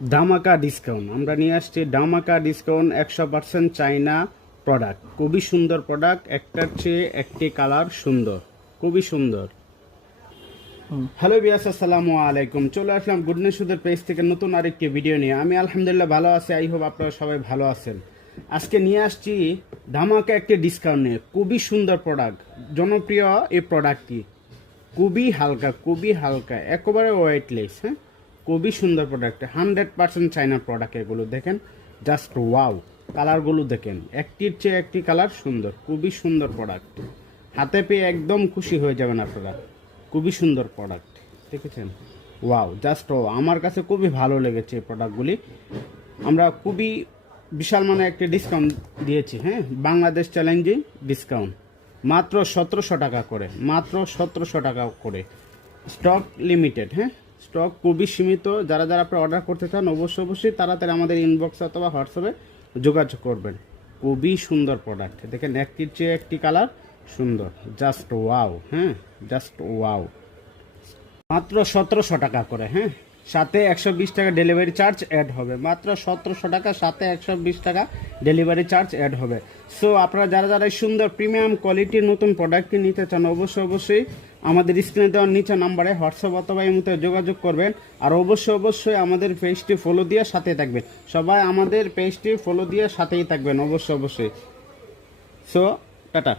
ধামাকা ডিসকাউন্ট আমরা নিয়ে আসছি। ধামাকা ডিসকাউন্ট 100% চাইনা প্রোডাক্ট, খুবই সুন্দর প্রোডাক্ট, একটার চেয়ে একটি কালার সুন্দর, খুবই সুন্দর। হ্যালো বিয়াস, আসসালামু আলাইকুম। চলে আসলাম গুডনেস সুদের পেজ থেকে নতুন আরেকটি ভিডিও নিয়ে। আমি আলহামদুলিল্লাহ ভালো আছি, আই হোপ আপনারা সবাই ভালো আছেন। আজকে নিয়ে আসছি ধামাকা একটি ডিসকাউন্ট নিয়ে, খুবই সুন্দর প্রোডাক্ট, জনপ্রিয় এই প্রোডাক্টটি, খুবই হালকা, একেবারে ওয়েটলেস। হ্যাঁ, খুবই সুন্দর প্রোডাক্ট, 100% চাইনা প্রোডাক্ট। এগুলো দেখেন, জাস্ট ওয়াও, কালারগুলো দেখেন, একটির চেয়ে একটি কালার সুন্দর, খুবই সুন্দর প্রোডাক্ট। হাতে পেয়ে একদম খুশি হয়ে যাবেন আপনারা, খুবই সুন্দর প্রোডাক্ট দেখেছেন, ওয়াও, জাস্ট ও, আমার কাছে খুবই ভালো লেগেছে এই প্রোডাক্টগুলি। আমরা খুবই বিশাল মানে একটা ডিসকাউন্ট দিয়েছি। হ্যাঁ, বাংলাদেশ চ্যালেঞ্জিং ডিসকাউন্ট, মাত্র 1700 টাকা করে, মাত্র 1700 টাকা করে। স্টক লিমিটেড, হ্যাঁ, স্টক খুবই সীমিত। যারা যারা আপনি অর্ডার করতে চান অবশ্যই তাড়াতাড়ি আমাদের ইনবক্স অথবা হোয়াটসঅ্যাপে যোগাযোগ করবেন। খুবই সুন্দর প্রোডাক্ট দেখেন, একটির চেয়ে একটি কালার সুন্দর, জাস্ট ওয়াও। হ্যাঁ, জাস্ট ওয়াও, মাত্র 1700 টাকা করে। হ্যাঁ, সাথে 120 টাকা ডেলিভারি চার্জ অ্যাড হবে, মাত্র 1700 টাকা, সাথে 120 টাকা ডেলিভারি চার্জ অ্যাড হবে। সো আপনারা যারা যারা এই সুন্দর প্রিমিয়াম কোয়ালিটির নতুন প্রোডাক্টটি নিতে চান অবশ্যই আমাদের স্ক্রিনে দেওয়ার নিচে নাম্বারে হোয়াটসঅ্যাপ অথবা এই মতো যোগাযোগ করবেন। আর অবশ্যই আমাদের পেজটি ফলো দিয়ে সাথে থাকবেন। সবাই আমাদের পেজটি ফলো দিয়ে সাথেই থাকবেন অবশ্যই। So tata.